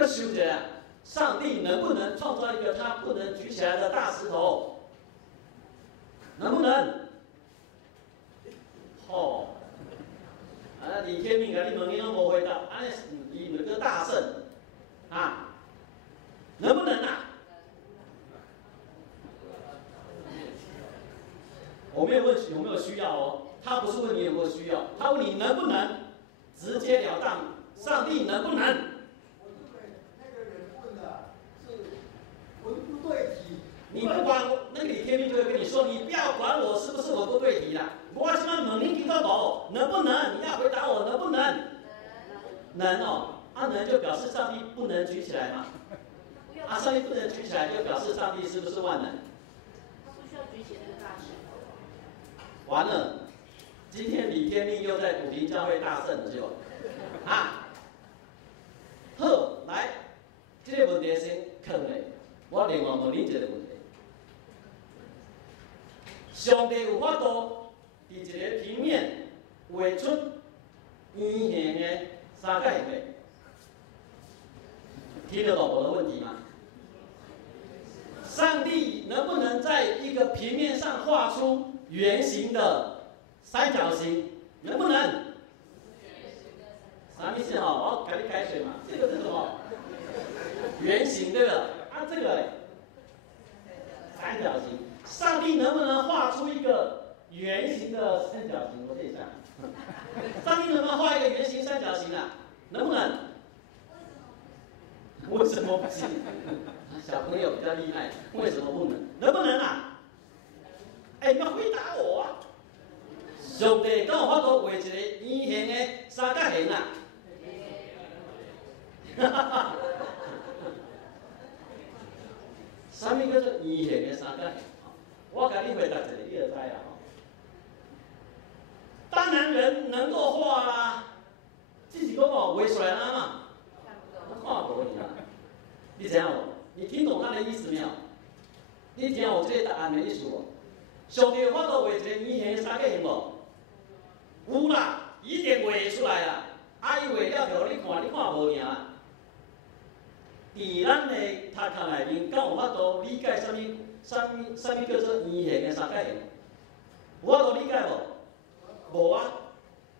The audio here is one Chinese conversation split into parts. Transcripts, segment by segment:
个修者啊，上帝能不能创造一个他不能举起来的大石头？能不能？李天命啊，你问你都无回答，安尼伊那个大圣啊，能不能啊？我没有问有没有需要哦，他不是问你有没有需要，他问你能不能，直截了当，上帝能不能？那个人问的是文不对题。你不管那个李天命就会跟你说，你不要管我是不是文不对题啦。我现在问你听得懂，能不能？你要回答我能不能？能哦，能就表示上帝不能举起来嘛。上帝不能举起来，就表示上帝是不是万能？他不需要举起那个大石头。完了，今天李天命又在古亭教会大胜了，就好，来，这个问题先放咧，我另外问你一个问题：上帝有法度伫一个平面画出圆形的三角形的，听得懂我的问题吗？上帝能不能在一个平面上画出圆形的三角形？能不能？啥意思我给你开水嘛。这个是什么？圆形对吧？这个嘞，三角形。上帝能不能画出一个圆形的三角形？我这一下，上帝能不能画一个圆形三角形啊？能不能？为什么不行？小朋友比较厉害，为什么不能？能不能啊？你要回答我啊！上帝敢有法度画一个圆形的三角形啊？什么叫做圆形的三角形？我给你回答一个，你就知啦。当然人能够画啦，只是讲画出来啦嘛，我看无你啦。你知影无？你听懂他的意思没有？你听我这个答案的意思无？上帝有法度画一个圆形的三角形无？有啦，一定画出来啦。伊画了后，你看无尔啦。伫咱的头壳内面，敢有法度理解什么叫做圆形的三角形？有法度理解无？无啊，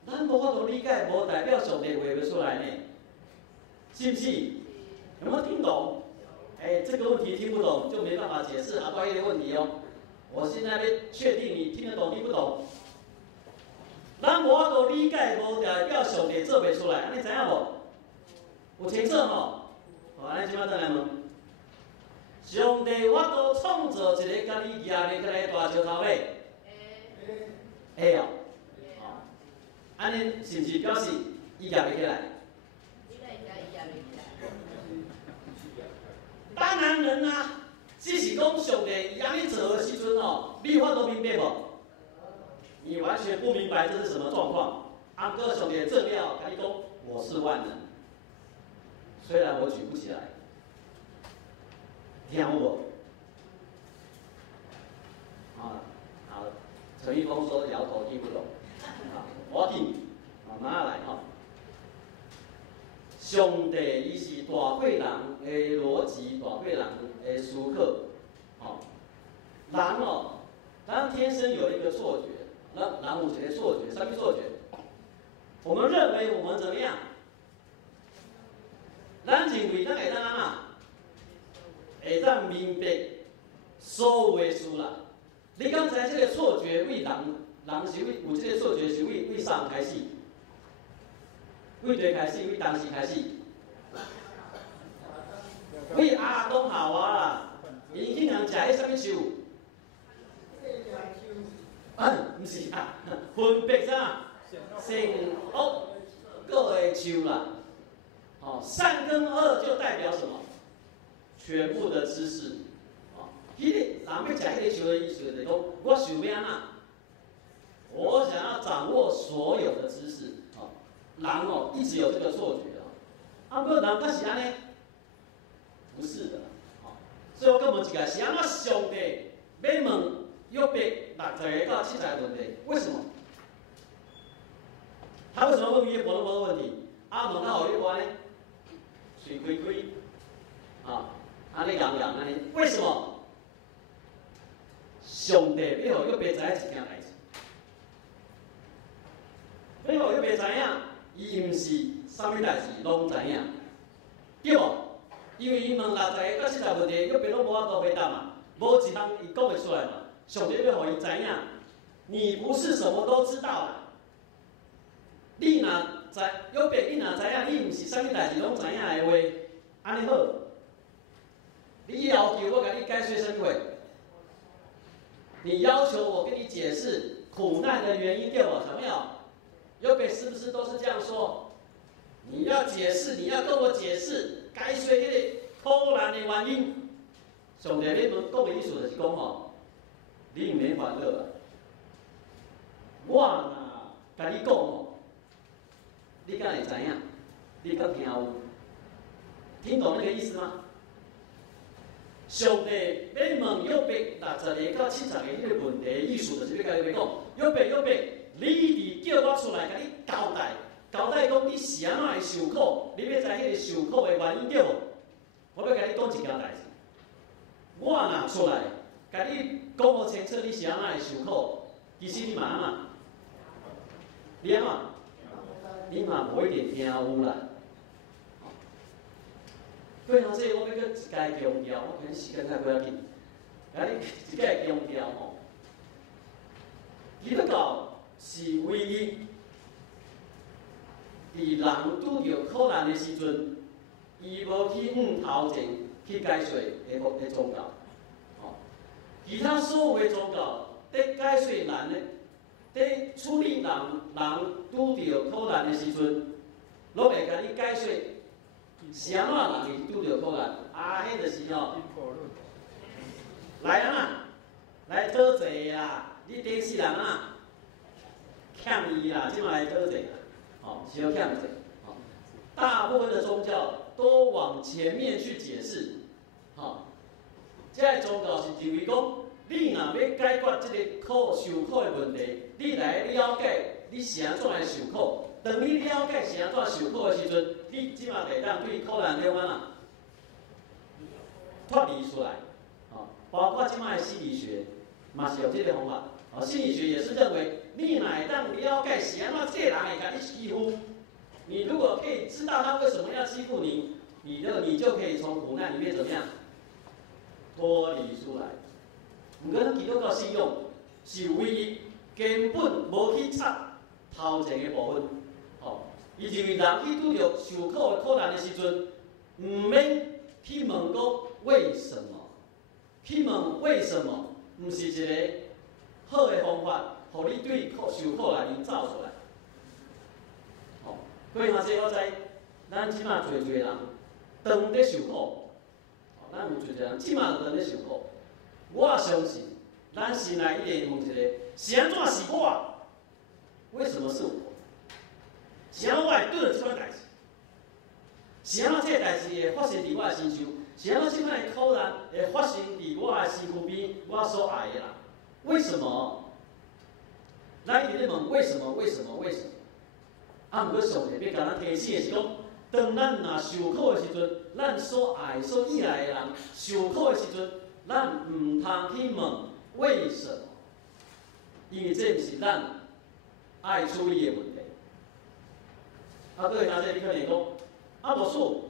咱无法度理解，无代表上帝画不出来呢，是不是？有没有听懂？这个问题听不懂就没办法解释专业的问题哦。我现在要确定你听得懂听不懂。咱无法度理解，无代表上帝做不出来，安尼知影无？有清楚吼？安尼即摆再来问，上帝有法度创造一个甲你压力起来大石头尾？会哦。安尼是不是表示伊压力起来？当然人啊，只是讲上帝伊安尼做的时阵你有法度明白无？你完全不明白这是什么状况。不过上帝正了跟你讲，我是万能。虽然我举不起来，听有无？好，陈玉峰说摇头听不懂。我听，慢慢来上帝伊是大贵人的逻辑，大贵人的思考。人咱天生有一个错觉，人有一个错觉，什么错觉？我们认为我们怎么样？咱认为咱会当明白所有的事啦。你刚才这个错觉为人是有这个错觉是为啥开始？为谁开始？为当时开始？为阿东夏娃啦，因竟然食迄什么树？不是啊，分别啥？善恶各的树啦。善跟恶就代表什么？全部的知识。迄个人要食迄个树的意思就是讲，我想要安怎？我想要掌握所有的知识。人一直有这个错觉不过人他是安尼，不是的。所以我跟问一个，是安怎上帝要问约伯60个到70个问题？为什么？他为什么问约伯那么多问题？问到后约伯呢？嘴开开，啊，安尼洋洋安尼，为什么？上帝要互约伯知影一件代志，要互约伯知影，伊毋是啥物代志拢知影，对无？因为伊问60个到70个问题，约伯拢无法度回答嘛，无一项伊讲会出来嘛。上帝要互伊知影，你不是什么都知道啦。你若知约伯，你若知影，你毋是啥物代志拢知影的话，安尼好。你要求我甲你解说什么话？你要求我跟你解释苦难的原因，对我有没有？约伯是不是都是这样说？你要解释，你要跟我解释，解说迄个苦难的原因。上帝你们讲的意思就是讲吼，你唔免烦恼啦。我若甲你讲吼，你敢会知影？你敢听有？听懂那个意思吗？上帝要问约伯60个到70个迄个问题的意思，就是要甲约伯讲：约伯，你伫叫我出来，甲你交代讲你是安怎会受苦，你要知迄个受苦的原因对无？我要甲你讲一件代志，我若出来，甲你讲无清楚，你是安怎会受苦，其实你嘛安怎？你安怎？你嘛无一定听有啦。对啊，所以我要搁一概强调，我可能时间太不要紧，啊，你一概强调吼，基督教是唯一伫人拄着苦难的时阵，伊无去头前去解说的宗教，哦，其他所有的宗教在解说人的，在处理人拄着苦难的时阵，拢会甲你解说。是安怎人会拄着苦难？啊，迄就是吼，来啊，来讨债啦！你电视人啊，欠伊啦，即马来讨债啦，哦，是要欠债。哦，大部分的宗教都往前面去解释，哦，这个宗教是认为讲，你若要解决这个受苦的问题，你来了解你是安怎来受苦。当你了解是安怎受苦的时阵，你即马会当对苦难中安怎脱离出来。哦，包括即马的心理学，嘛是有这个方法。哦，心理学也是认为，你若会当了解是安怎这个人会甲你欺负，你如果可以知道他为什么要欺负你，你就可以从苦难里面怎么样脱离出来。不过，基督教信仰是唯一根本无去插头前的部分。哦，伊认为人去拄着受苦难的时阵，唔免去问讲为什么，去问为什么，唔是一个好的方法，互你对受苦难走出来。哦，所以嘛，这我知，咱即马侪人当咧受苦，哦，咱有侪人即马当咧受苦。我相信，咱心内一定问一个：是安怎是我？为什么是我？是安怎我会拄着即款代志？是安怎这个代志会发生伫我的身上？是安怎即款的苦难会发生伫我的身躯边？我所爱的人，为什么？咱一直问为什么？为什么？为什么？啊，毋过上帝要甲咱提醒的是讲，当咱若受苦的时阵，咱所爱、所依赖的人受苦的时阵，咱毋通去问为什么，因为这毋是咱爱处理的问题。啊，对，拿这你可能讲，啊，无错，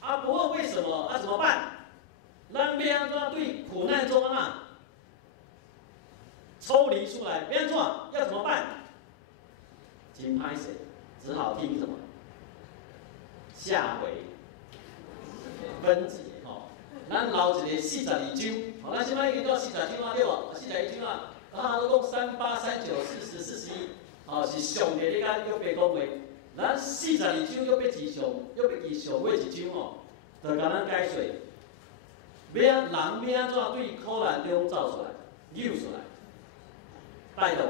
啊，不问为什么，啊，怎么办？咱要安怎对苦难中安怎抽离出来？要安怎？要怎么办？真歹势，只好听什么？下回分解吼。咱留一个42章，吼，咱现在已经到42章啊，对无？41章啊，啊，都讲38、39、40、41，哦，是上帝咧甲约伯讲话。咱42章约伯记上尾一章哦，就甲咱解说，人要安怎对苦难中走出来、扭出来。拜托，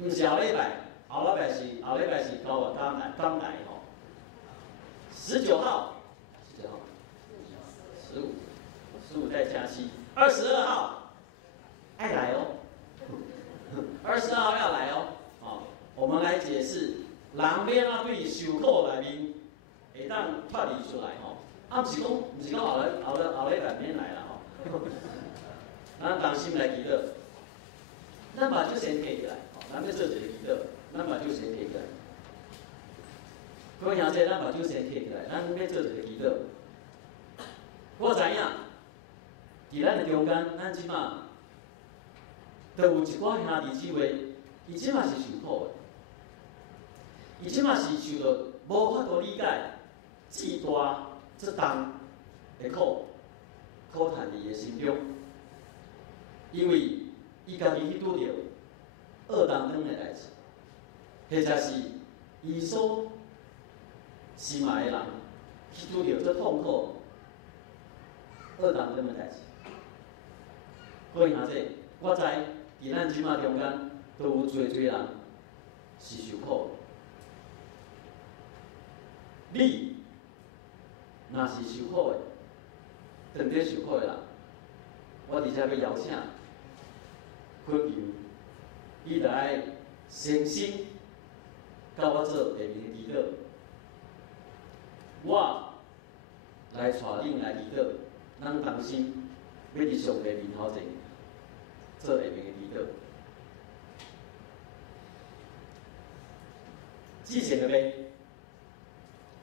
毋是后礼拜，后礼拜是高我刚来吼，19号，15再加7，22号爱来哦，22号要来哦，哦，我们来解释人要安怎对受苦内面会当脱离出来吼，毋是讲后礼拜免来啦吼。咱当心来祈祷，咱目睭先摕起来，咱要做一个祈祷，咱目睭先摕起来。各位兄弟，咱目睭先摕起来，咱要做一个祈祷。我知影，伫咱的中间，咱即马都有一寡兄弟姊妹，伊即马是受苦的，伊即马是受到无法度理解，至大这重的苦趁伫伊的心中，因为伊家己去拄着恶当当的代志，或者是伊所心爱的人去拄着这痛苦。恶当当的代志，各位兄弟，我知伫咱即马中间都有侪人是受苦的。你若是受苦的，当在受苦的人，我伫遮要邀请、恳求，你着爱诚心甲我做下面的祈祷，我来带恁来祈祷。咱同心要伫上帝面头前做下面的祈祷。之前的咧，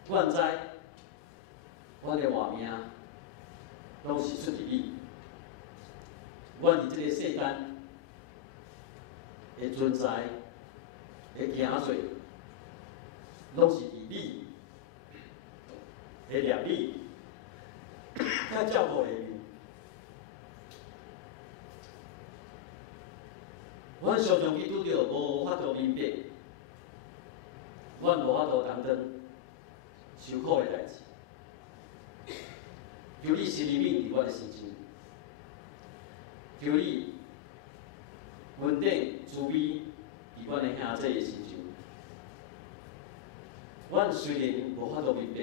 阮知，阮的活命拢是出伫你。阮伫即个世间的存在，的行做，拢是伫你的念你。较照顾的面，阮常常去拄着无法度明白，阮无法度担当受苦的代志。求你是怜悯伫阮的心中，求你稳定慈悲伫阮的兄弟的心中。阮虽然无法度明白，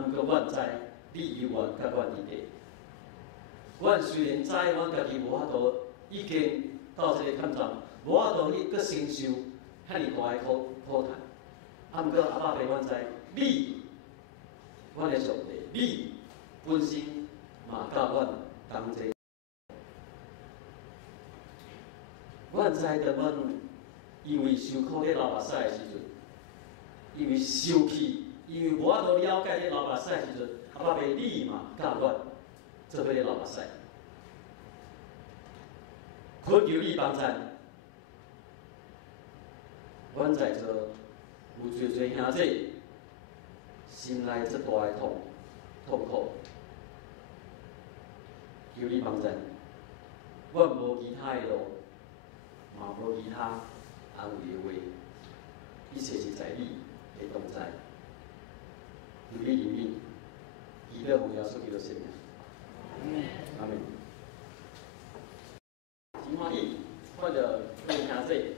毋过阮知。你有阮甲阮伫地，阮虽然知阮家己无法度，已经到这个坎站，无法度去承受遐尼大的苦叹，毋过阿爸爸阮知，你，阮的上帝，你本身嘛甲阮同齐。阮知当阮因为受苦咧流目屎的时阵，因为受气，因为无法度了解咧流目屎的时阵。阿爸爸，你嘛教阮做伙咧流目屎，恳求你帮咱。阮在座有侪兄弟，心内这大的痛苦，求你帮咱。阮无其他的路，嘛无其他安慰的话，一切是在你的同在，求你怜悯。祈祷奉耶稣基督圣名，阿门。真欢喜，看到各位兄弟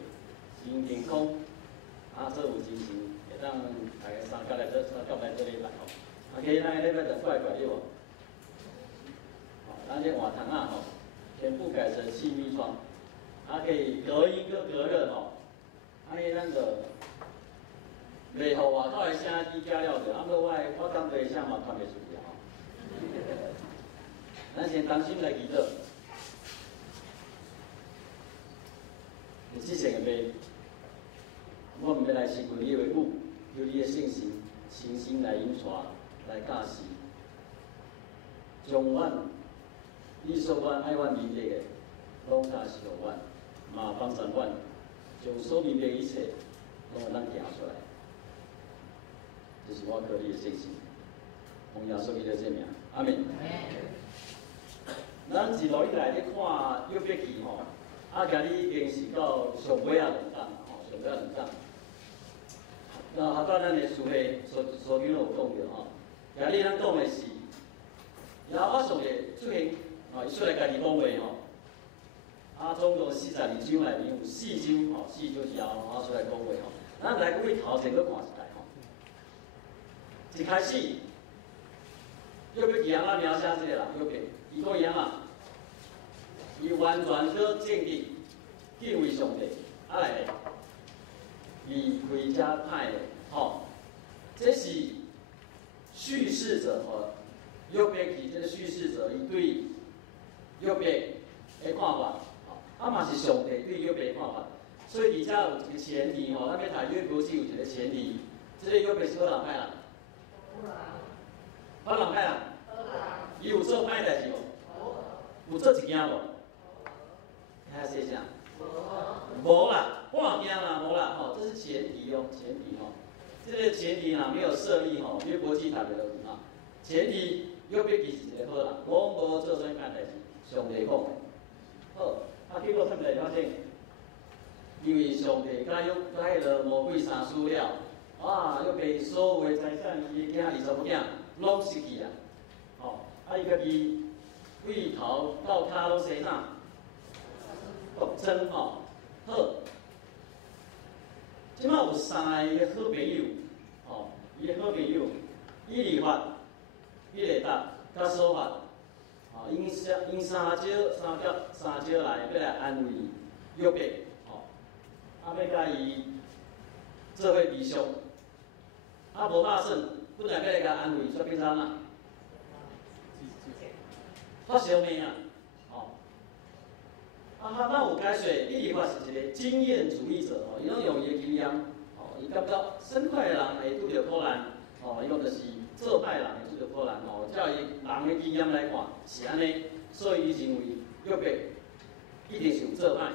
身健康，做有精神，会当大家参加来做礼拜吼。其实咱礼拜就怪怪的哦。咱这换窗啊吼，全部改成气密窗，可以隔音跟隔热吼。安尼咱就袂互外口的声机加了着，过我当地声嘛传袂出去吼。咱先当心来祈祷。之前个要，我毋要来成为你的母，求你的圣神诚心来引带，来教示，将阮你所阮爱阮明白的，拢教示互阮，嘛帮助阮，将所明白一切，拢互咱行出来。这是我靠你的圣心，奉耶稣基督的圣名，阿门。咱一路以来咧看约伯记吼，今日已经是到上尾2档吼，上尾2档。那下段咱的书记所长有讲着吼，今日咱讲的是亚伯上嘅出现，伊出来家己讲话吼，总共42章内面有4章吼，4章是亚伯出来讲话吼，咱来为头前去看一下吼。一开始，约伯记安怎描写这个啦？约伯，伊讲伊安怎？伊完全去建立敬畏上帝，来离开遮歹的吼。这是叙事者右边去这个叙事者，伊对右边的看法，嘛是上帝对右边的看法。所以底下有一个前提吼，咱要读约伯记有一个前提，这个右边是好人歹人？好人歹人？伊有做歹代志无？有做一件无？还是啥？无啦，半件啦，无啦吼，这是前提哦，前提哦。这个前提没有设立吼，约伯记读的啊。前提约伯记是一个好人，我无做啥歹代志，上帝讲的。好，结果他们来发现，因为上帝甲迄个魔鬼相输了，又被所有的财产，伊的囝20个囝拢失去啊。伊家己为头到骹拢生啥？独生好。即摆有3个好朋友，伊的好朋友，以利法、以利达、甲所法，因三招来要来安慰约伯，要甲伊做伙悲伤，无拍算，本来要来甲安慰，煞变怎啊？发烧命啊！那有解说，以利法是一个经验主义者伊拢用伊的经验，伊感觉生快的人会拄着苦难，伊讲就是做歹人会拄着苦难，照伊人的经验来看是安尼，所以伊认为约伯一定是有做歹。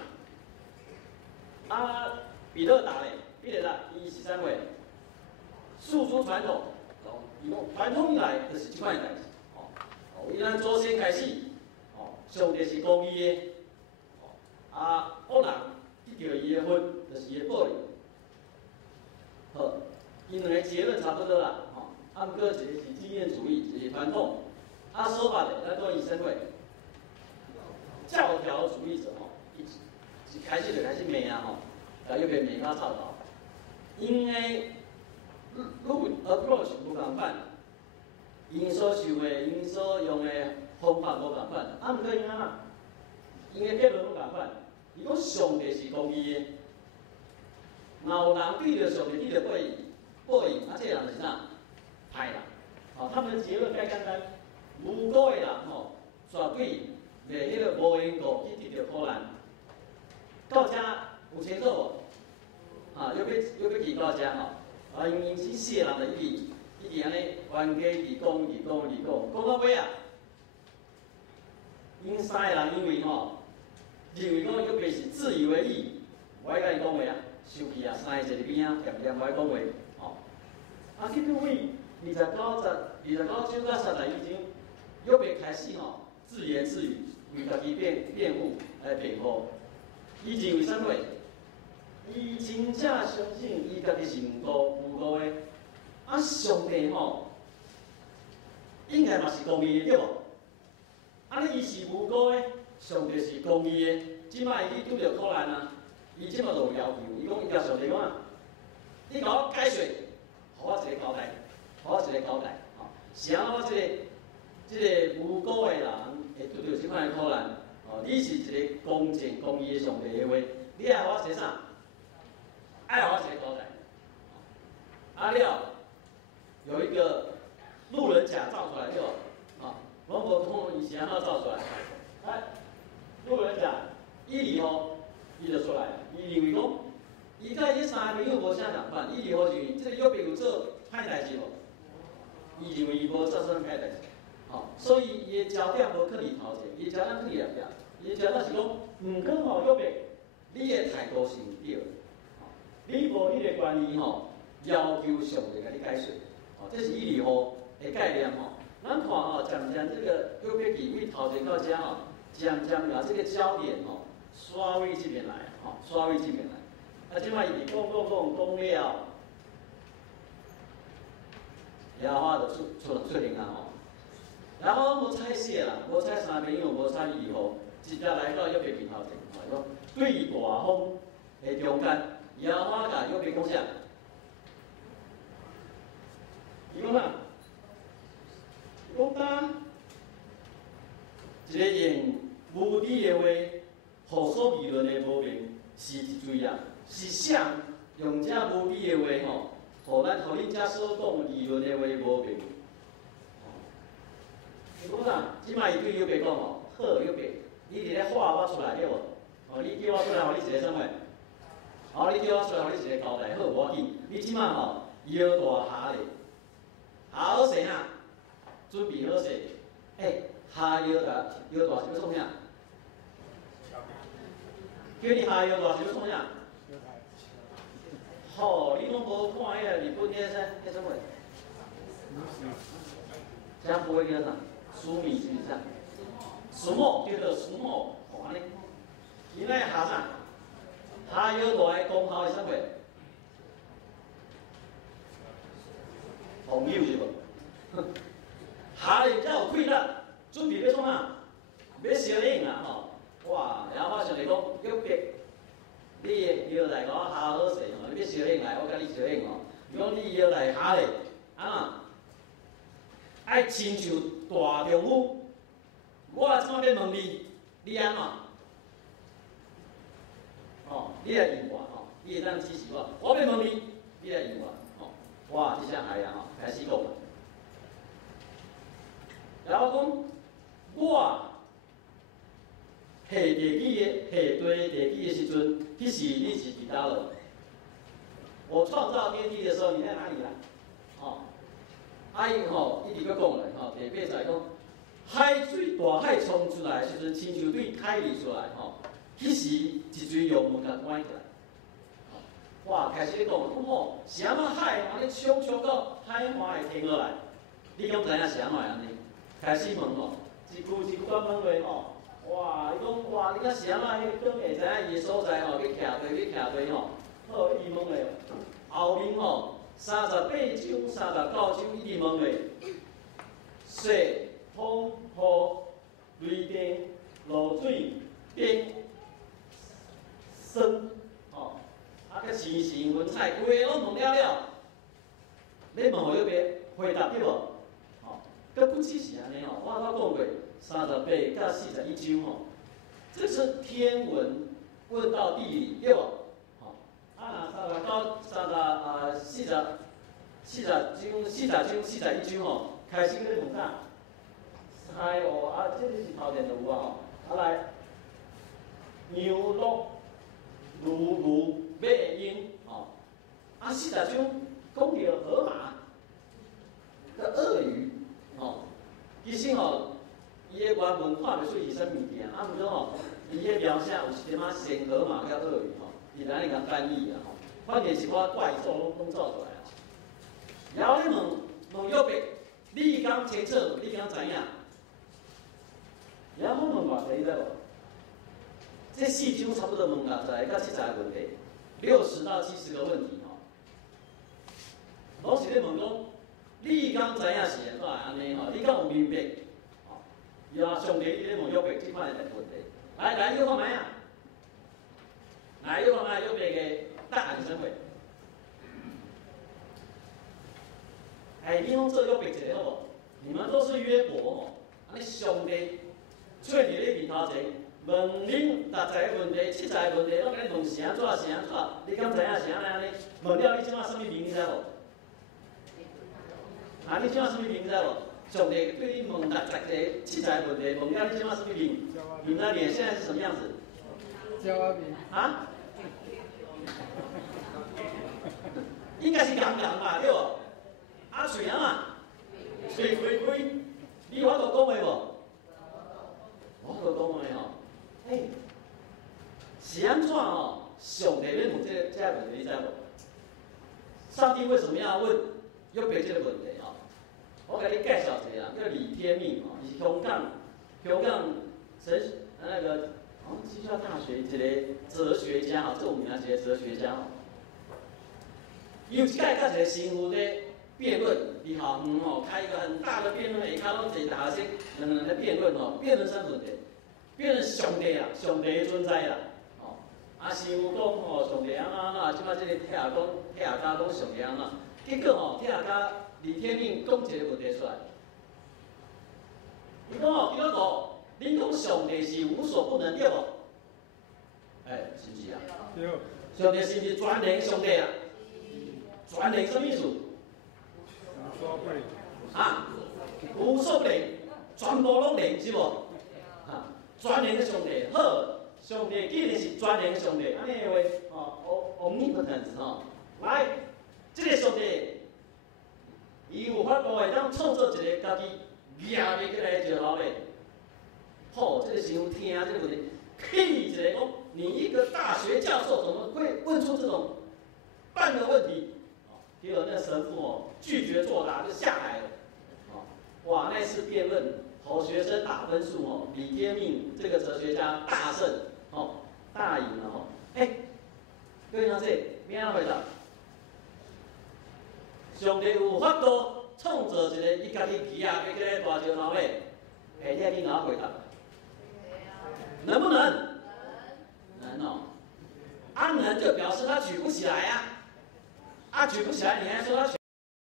比勒达咧，比勒达伊是啥话？诉诸传统，伊讲传统以来就是即款代志，伊咱祖先开始，上帝是公义的。恶人得到伊的分，就是伊的报应。好，因两个结论差不多啦，毋过一个是经验主义，一个传统。说法的，咱讲医生会教条主义者一开始就开始骂又被骂到糟糕。因为approach 无共款，因所受的、因所用的方法无共款，毋过因因的结论无共款。伊讲上帝是公义的，若有人对着上帝得到报应，这个人是啥？歹人。他们的结论介简单，无辜的人绝对袂迄个无缘故去得到苦难。到遮有清楚无？要记到遮因是世人的一直安尼冤家义讲，讲到尾因3个人因为认为讲约伯是自以为意，我甲伊讲话生气3个坐伫边念我讲话，结果为29章到31章，约伯开始自言自语，为家己辩护来辩护。伊认为啥货？伊真正相信伊家己是无辜的。上帝应该嘛是公义的对无？尼伊是无辜的。上帝是公义的，即摆伊拄着苦难伊即摆就有要求，伊讲伊甲上帝讲你甲我解说，互我一个交代，是安怎即个无辜的人会拄着即款的苦难？你是一个公正公义的上帝的话，你爱互我写啥？爱互我一个交代。了，有一个路人甲造出来对无？王伯通以前造出来，路人甲以利后，伊就出来，伊认为讲，伊甲伊3个朋友无啥共款，以利后认为这个约伯有做歹代志无？伊认为伊无做啥歹代志，所以伊的焦点无去伫头前，伊的焦点去伫后壁，伊的焦点是讲，毋过约伯，你的态度是毋对，你无你的权利要求上帝甲你解说，这是以利后的概念咱看渐渐这个约伯记为头前到遮渐渐把这个焦点刷位这边来，刷位这边来。即摆伊讲了，然后就出现然后无采写啦，无采3朋友，无采以后，直接来到约伯记头前，讲对大风的中间，然后甲约伯讲啥？伊讲啥？讲一个用无理的话，互所议论的无明是一罪是啥用这无理的话，互恁遮所讲议论的话无明。即摆伊对约伯讲哦，好约伯，你伫咧画我出来对无？哦，你叫我出来，互你一个啥物？哦，你叫我出来，互你一个交代，好无要紧。你即摆吼摇大下咧，下好势啊，准备好势。下摇大是要创啥？叫你下摇大是要创啥？吼，你拢无看迄个日本迄啥物？这不会叫啥？苏米是啥？苏木叫做苏木，哦安尼。伊那下啥？下摇大的功效是啥物？红油是无？下咧才有气力，准备要创啥？要烧应啊吼！哇，然后我想来讲，约伯，你摇来甲我下好势吼，你要烧应来，我甲你烧应吼。如果你摇来下咧，爱亲像大丈夫，我即摆要问你，你安怎？哦，你来应我吼，你会当支持我。我要问你，你来应我吼。哇，这下海啊吼，开始讲啦。然后讲，我下地基的时阵，迄时你是伫倒落？我创造天地的时候，你在哪里啦？哦。伊吼一直搁讲咧吼，第八节讲，海水大海冲出来的时阵，亲像对海里出来吼，迄时一嘴龙门甲关起来。哇，开始咧讲，吼，是安怎海安尼冲到海花会停落来？你讲知影是安怎安尼？开始问吼，一句一句问落吼，哇，伊讲哇，你讲是安怎？迄更会知影伊的所在吼，要徛对吼，好，伊问咧，后面吼。38章、39章一直问咧，水、风、雨、雷电、露水、冰、霜，吼，甲星星、云彩，规个拢问了。你问互约伯回答对无？吼，佮不只是安尼吼，我讲过38到41章吼，这是天文问到地理对无？40章吼，开始咧问啥？海鸥这是头前就有啊吼，来牛鹿、鹿、马、鹰吼，40章讲到河马、个鳄鱼吼，其实吼，伊个原文看袂出是啥物件，毋过吼，伊个描写有一点仔像河马甲鳄鱼吼，伊来甲翻译啊吼。反正是我怪兽拢造出来啊！然后你问约伯，你敢清楚？你敢知影？然后问偌济，你知无？这4章差不多问50个到70个问题，60到70个问题吼。拢是咧问讲，你敢知影是安怎安尼吼？你敢有明白？吼，呀，上帝咧问约伯即款的问题，来，约看卖啊！来，约看卖约伯个。答案是啥物？你拢做约伯一个好无？你们都是约伯吼，安尼上帝找伫咧面头前，问恁60个问题、70个问题，拢甲你问是安怎？你敢知影是安尼？问了你即马什物名？你知无？你即马什物名？你知无？上帝对你问60个、70个问题，问了你即马什物名？你的脸现在是什么样子？焦阿明啊？应该是刚吧，对无？嘴啊嘛，嘴开开，你有法度讲话无？我法度讲话吼，是安怎吼？上帝咧问这个问题，你知无？上帝为什么要问约伯这个问题吼？我给你介绍一下，叫李天命吼，是香港神那个基督教大学一个哲学家吼，著名一个哲学家吼。有一届甲一个师傅咧辩论，伫校园吼开一个很大的辩论，下骹拢坐大学生两个人在辩论吼，辩论啥问题？辩论上帝啊，上帝的存在啦，吼。师傅讲吼，上帝安怎，即摆这个听下家讲上帝安怎，结果吼听下家李天命讲一个问题出来，伊讲吼，基督徒，恁讲上帝是无所不能对无？是不是啊？对。上帝是不是全能上帝啊？全能什么意思？无所不能，无所不能，全全部拢灵是无？哈，全能的上帝，好，上帝既然是全能的上帝，安尼的话，omnipotence 吼，来，这个上帝，伊有法度会当创造一个家己抓袂起来的石头嘞。吼，这个伤听这个问题，气一个讲，你一个大学教授怎么会问出这种笨的问题？结果那神父哦拒绝作答就下来了。哇，那次辩论，好学生打分数哦，李天命这个哲学家大胜哦，大赢了哦。各位同学，边仔回答，上帝有法度创造一个伊家己皮啊，要起来大石头嘞？你给我回答，能不能？能哦。能就表示他举不起来呀，举不起来，你还说他